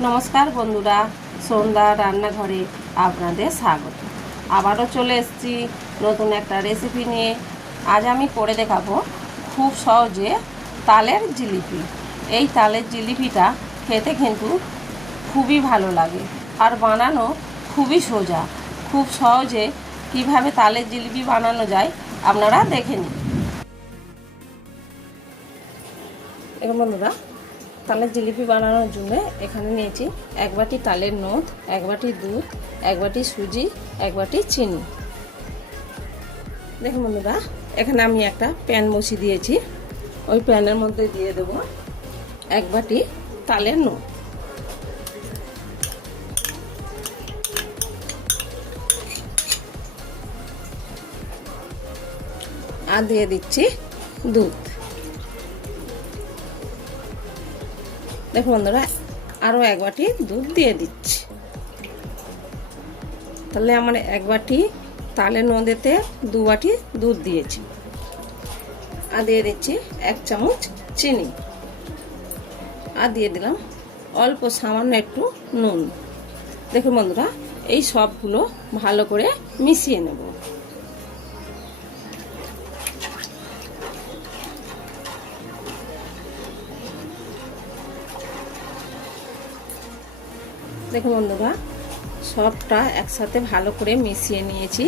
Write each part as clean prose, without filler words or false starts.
নমস্কার বন্ধুরা, সন্ধ্যা রান্নাঘরে আপনাদের স্বাগত। আবারও চলে এসেছি নতুন একটা রেসিপি নিয়ে। আজ আমি করে দেখাবো খুব সহজে তালের জিলিপি। এই তালের জিলিপিটা খেতে কিন্তু খুবই ভালো লাগে আর বানানো খুবই সোজা। খুব সহজে কিভাবে তালের জিলিপি বানানো যায় আপনারা দেখে নিন। এখন বন্ধুরা, তালের জিলিপি বানানোর জন্য এখানে নিয়েছি 1 বাটি তালের নোট, 1 বাটি দুধ, 1 বাটি সুজি, 1 বাটি চিনি। দেখুন বন্ধুরা, এখানে আমি একটা প্যান বসিয়ে দিয়েছি। ওই প্যানের মধ্যে দিয়ে দেব 1 বাটি তালের নোট। আর দিয়ে দিচ্ছি দুধ। দেখুন বন্ধুরা, আরও 1 বাটি দুধ দিয়ে দিচ্ছি। তাহলে আমার 1 বাটি তালের নোদেতে 2 বাটি দুধ দিয়েছি। আর দিয়ে দিচ্ছি 1 চামচ চিনি। আর দিয়ে দিলাম অল্প সামান্য একটু নুন। দেখুন বন্ধুরা, এই সবগুলো ভালো করে মিশিয়ে নেব। দেখুন বন্ধুরা, সবটা একসাথে ভালো করে মিশিয়ে নিয়েছি।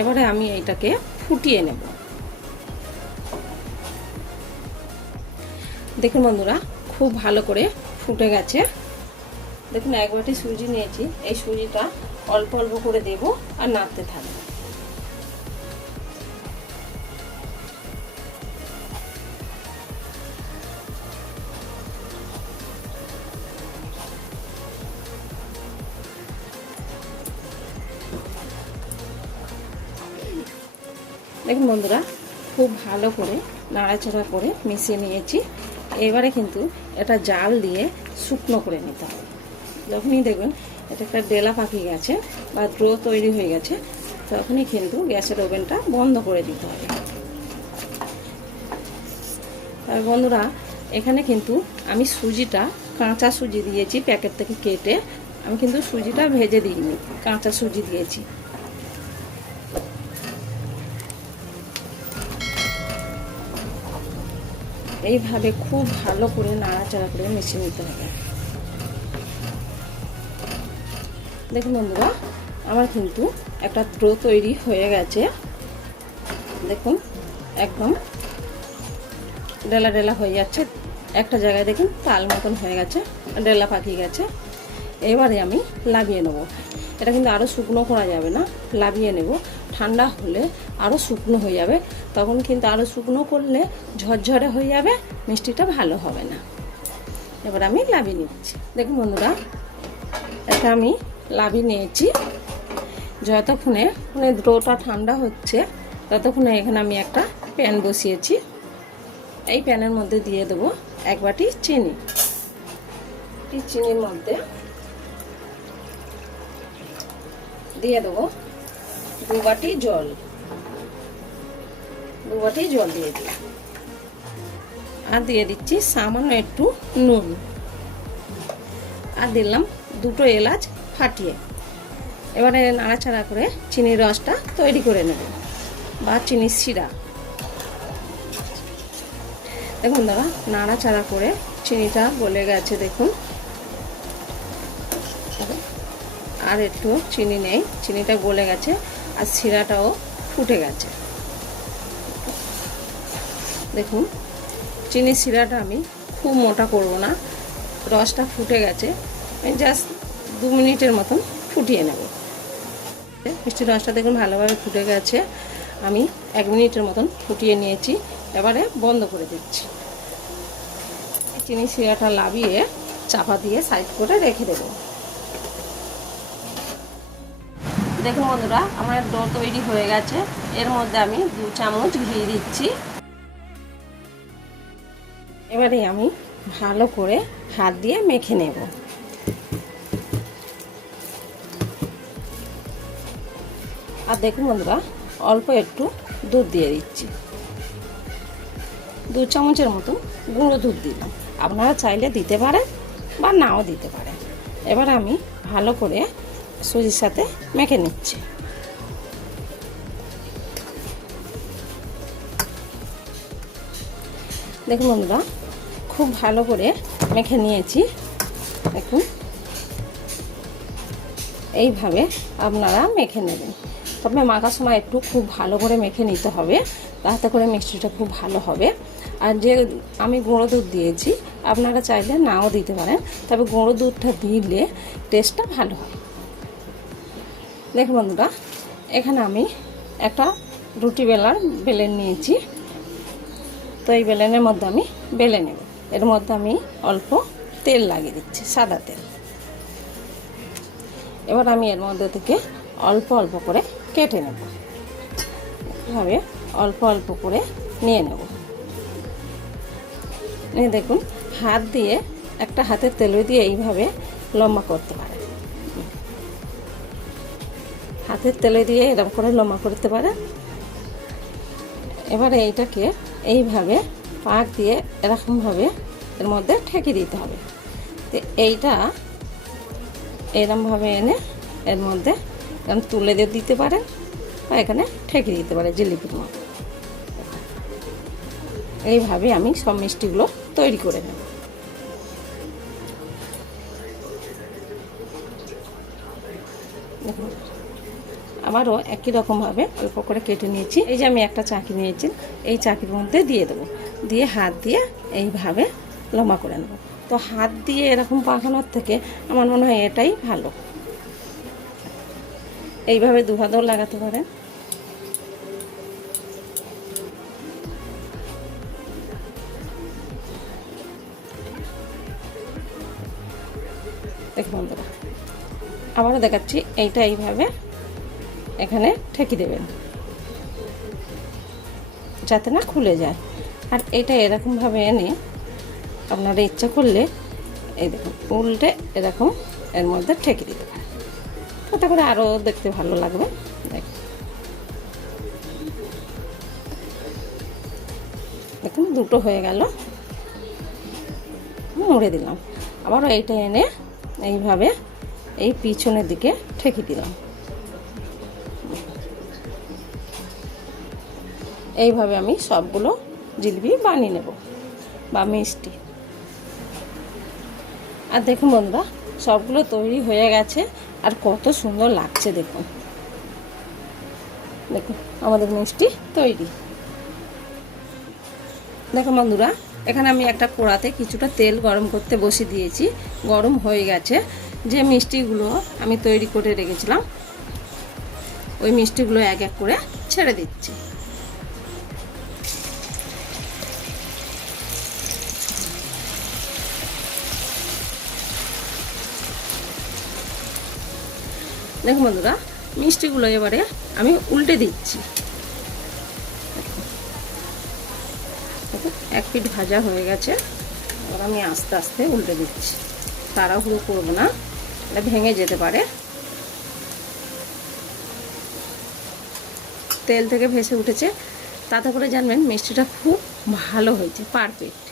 এবারে আমি এইটাকে ফুটিয়ে নেব। দেখুন বন্ধুরা, খুব ভালো করে ফুটে গেছে। দেখুন 1 বাটি সুজি নিয়েছি। এই সুজিটা অল্প অল্প করে দেব আর নাড়তে থাকবো। দেখুন বন্ধুরা, খুব ভালো করে নাড়াচাড়া করে মিশিয়ে নিয়েছি। এবারে কিন্তু এটা জাল দিয়ে শুকনো করে নিতে হবে। যখনই দেখবেন এটা একটা ডেলা পাকিয়ে গেছে বা ড্রো তৈরি হয়ে গেছে, তখনই কিন্তু গ্যাসের ওভেনটা বন্ধ করে দিতে হবে। আর বন্ধুরা, এখানে কিন্তু আমি সুজিটা কাঁচা সুজি দিয়েছি, প্যাকেট থেকে কেটে। আমি কিন্তু সুজিটা ভেজে দিইনি, কাঁচা সুজি দিয়েছি। এইভাবে খুব ভালো করে নাড়াচাড়া করে মিশিয়ে নিতে হবে। দেখুন বন্ধুরা, আমার কিন্তু একটা ডো তৈরি হয়ে গেছে। দেখুন একদম ডেলা ডেলা হয়ে যাচ্ছে। একটা জায়গায় দেখুন তাল মতন হয়ে গেছে, ডেলা পাকিয়ে গেছে। এবারে আমি লাবিয়ে নেব। এটা কিন্তু আরও শুকনো করা যাবে না, লাবিয়ে নেব। ঠান্ডা হলে আরও শুকনো হয়ে যাবে। তখন কিন্তু আরও শুকনো করলে ঝরঝরে হয়ে যাবে, মিষ্টিটা ভালো হবে না। এবার আমি লাবিয়ে নিচ্ছি। দেখুন বন্ধুরা, এটা আমি লাবিয়ে নিয়েছি। যতক্ষণে ডোটা ঠান্ডা হচ্ছে ততক্ষণে এখানে আমি একটা প্যান বসিয়েছি। এই প্যানের মধ্যে দিয়ে দেবো 1 বাটি চিনি। চিনির মধ্যে দিয়ে দেবো 2 বাটি জল। 2 বাটি জল দিয়ে দিই। আর দিয়ে দিচ্ছি সামান্য একটু নুন। আর দিলাম 2টো এলাচ ফাটিয়ে। এবারে নাড়াচাড়া করে চিনির রসটা তৈরি করে নেব বা চিনির শিরা। দেখুন দাদা, নাড়াচাড়া করে চিনিটা গলে গেছে। দেখুন, আর একটু চিনি নেই, চিনিটা গলে গেছে আর শিরাটাও ফুটে গেছে। দেখুন, চিনির শিরাটা আমি খুব মোটা করব না, রসটা ফুটে গেছে। আমি জাস্ট 2 মিনিটের মতন ফুটিয়ে নেব। মিষ্টির রসটা দেখুন ভালোভাবে ফুটে গেছে। আমি 1 মিনিটের মতন ফুটিয়ে নিয়েছি। এবারে বন্ধ করে দিচ্ছি। চিনি শিরাটা লাবিয়ে চাপা দিয়ে সাইড করে রেখে দেব। দেখুন বন্ধুরা, আমার ডো তৈরি হয়ে গেছে। এর মধ্যে আমি 2 চামচ ঘি দিচ্ছি। এবারে আমি ভালো করে হাত দিয়ে মেখে নেব। আর দেখুন বন্ধুরা, অল্প একটু দুধ দিয়ে দিচ্ছি। 2 চামচের মতো গুঁড়ো দুধ দিলাম। আপনারা চাইলে দিতে পারেন, বা নাও দিতে পারেন। এবার আমি ভালো করে সুজির সাথে মেখে নিচ্ছি। দেখুন বন্ধুরা, খুব ভালো করে মেখে নিয়েছি। দেখুন এইভাবে আপনারা মেখে নেবেন। তবে মাখার সময় একটু খুব ভালো করে মেখে নিতে হবে, তাতে করে মিষ্টিটা খুব ভালো হবে। আর যে আমি গুঁড়ো দুধ দিয়েছি, আপনারা চাইলে নাও দিতে পারেন, তবে গুঁড়ো দুধটা দিলে টেস্টটা ভালো হয়। দেখুন বন্ধুরা, এখানে আমি একটা রুটি বেলে নিয়েছি। তো এই বেলনের মধ্যে আমি বেলে নেব। এর মধ্যে আমি অল্প তেল লাগিয়ে দিচ্ছি, সাদা তেল। এবার আমি এর মধ্যে থেকে অল্প অল্প করে কেটে নেব। এভাবে অল্প অল্প করে নিয়ে নেব। নিয়ে দেখুন, হাত দিয়ে একটা হাতের তেলে দিয়ে এইভাবে লম্বা করতে পারে। হাতের তেলে দিয়ে এরকম করে লম্বা করতে পারে। এবারে এইটাকে এইভাবে পাক দিয়ে এরকমভাবে এর মধ্যে ঠেকে দিতে হবে। তো এইটা এরকমভাবে এনে এর মধ্যে তুলে দিয়ে দিতে পারেন বা এখানে ঠেকে দিতে পারে জিলিপির মতো। এইভাবে আমি সব মিষ্টিগুলো তৈরি করে নেব। দেখুন, আবারও একই রকমভাবে অল্প করে কেটে নিয়েছি। এই যে আমি একটা চাকি নিয়েছি, এই চাকির মধ্যে দিয়ে দেবো, দিয়ে হাত দিয়ে এইভাবে লম্বা করে নেব। তো হাত দিয়ে এরকম পাকানোর থেকে আমার মনে হয় এটাই ভালো। এইভাবে দু হাতেও লাগাতে পারেন। দেখুন বন্ধুরা, আবারও দেখাচ্ছি। এইটা এইভাবে এখানে ঠেকে দেবেন যাতে না খুলে যায়। আর এটা এরকমভাবে এনে আপনারা ইচ্ছা করলে এই দেখুন উল্টে এরকম এর মধ্যে ঠেকে দিতে পারেন, তাতে করে আরও দেখতে ভালো লাগবে। দেখুন দুটো হয়ে গেল, মুড়ে দিলাম। আবারও এইটা এনে এইভাবে এই পিছনের দিকে ঠেকে দিলাম। এইভাবে আমি সবগুলো জিলিপি বানিয়ে নেব বা মিষ্টি। আর দেখুন বন্ধুরা, সবগুলো তৈরি হয়ে গেছে আর কত সুন্দর লাগছে। দেখুন দেখুন আমাদের মিষ্টি তৈরি। দেখুন বন্ধুরা, এখানে আমি একটা কড়াতে কিছুটা তেল গরম করতে বসিয়ে দিয়েছি। গরম হয়ে গেছে। যে মিষ্টিগুলো আমি তৈরি করে রেখেছিলাম, ওই মিষ্টিগুলো এক এক করে ছেড়ে দিচ্ছি। দেখুন বন্ধুরা, মিষ্টিগুলো এবারে আমি উল্টে দিচ্ছি। এক পিঠ ভাজা হয়ে গেছে। এবার আমি আস্তে আস্তে উল্টে দিচ্ছি, তাড়াহুড়ো করবো না, এটা ভেঙে যেতে পারে। তেল থেকে ভেসে উঠেছে, তাতে করে জানবেন মিষ্টিটা খুব ভালো হয়েছে, পারফেক্ট।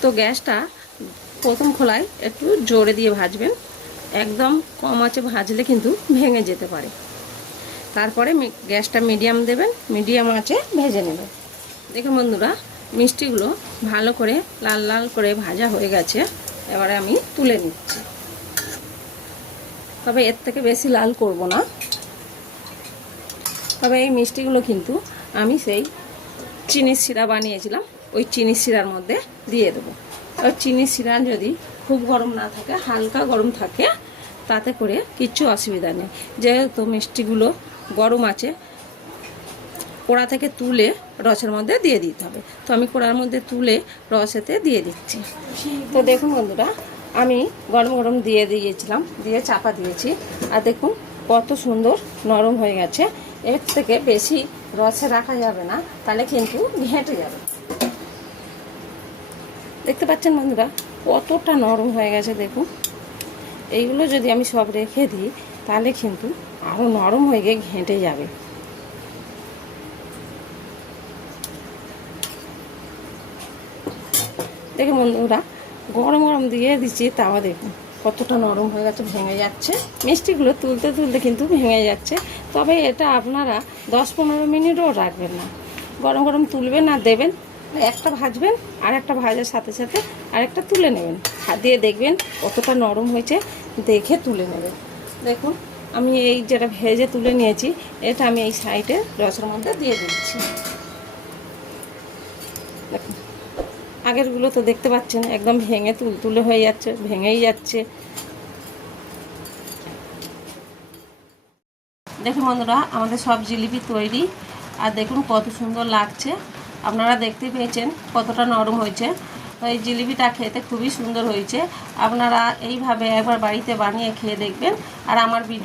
তো গ্যাসটা প্রথম খোলায় একটু জোরে দিয়ে ভাজবেন। একদম কম আঁচে ভাজলে কিন্তু ভেঙে যেতে পারে। তারপরে গ্যাসটা মিডিয়াম দেবেন, মিডিয়াম আঁচে ভেজে নেবেন। দেখুন বন্ধুরা, মিষ্টিগুলো ভালো করে লাল লাল করে ভাজা হয়ে গেছে। এবারে আমি তুলে নিচ্ছি। তবে এর থেকে বেশি লাল করব না। তবে এই মিষ্টিগুলো কিন্তু আমি সেই চিনির শিরা বানিয়েছিলাম, ওই চিনির শিরার মধ্যে দিয়ে দেবো। আর চিনির শিরা যদি খুব গরম না থাকে, হালকা গরম থাকে, তাতে করে কিচ্ছু অসুবিধা নেই। যেহেতু মিষ্টিগুলো গরম আছে, কড়া থেকে তুলে রসের মধ্যে দিয়ে দিতে হবে। তো আমি কড়ার মধ্যে তুলে রসেতে দিয়ে দিচ্ছি। তো দেখুন বন্ধুরা, আমি গরম গরম দিয়ে দিয়েছিলাম, দিয়ে চাপা দিয়েছি। আর দেখুন কত সুন্দর নরম হয়ে গেছে। এর থেকে বেশি রসে রাখা যাবে না, তাহলে কিন্তু ঘেঁটে যাবে। দেখতে পাচ্ছেন বন্ধুরা কতটা নরম হয়ে গেছে। দেখুন এইগুলো যদি আমি সব রেখে দিই, তাহলে কিন্তু আরও নরম হয়ে গিয়ে ঘেঁটে যাবে। দেখে বন্ধুরা গরম গরম দিয়ে দিচ্ছি, তাও দেখুন কতটা নরম হয়ে গেছে, ভেঙে যাচ্ছে। মিষ্টিগুলো তুলতে তুলতে কিন্তু ভেঙে যাচ্ছে। তবে এটা আপনারা 10-15 মিনিটও রাখবেন না, গরম গরম তুলবেন আর দেবেন, একটা ভাজবেন আর একটা ভাজার সাথে সাথে আরেকটা তুলে নেবেন, হাত দিয়ে দেখবেন কতটা নরম হয়েছে, দেখে তুলে নেবেন। দেখুন আমি এই যেটা ভেজে তুলে নিয়েছি, এটা আমি এই সাইডে রসের মধ্যে দিয়ে দিচ্ছি। দেখুন আগেরগুলো তো দেখতে পাচ্ছেন একদম ভেঙে তুলে হয়ে যাচ্ছে, ভেঙেই যাচ্ছে। দেখুন বন্ধুরা আমাদের সব জিলিপি তৈরি, আর দেখুন কত সুন্দর লাগছে। আপনারা দেখতে পেয়েছেন কতটা নরম হয়েছে। এই জিলিপিটা খেতে খুবই সুন্দর হয়েছে। আপনারা এইভাবে একবার বাড়িতে বানিয়ে খেয়ে দেখবেন। আর আমার ভিডিও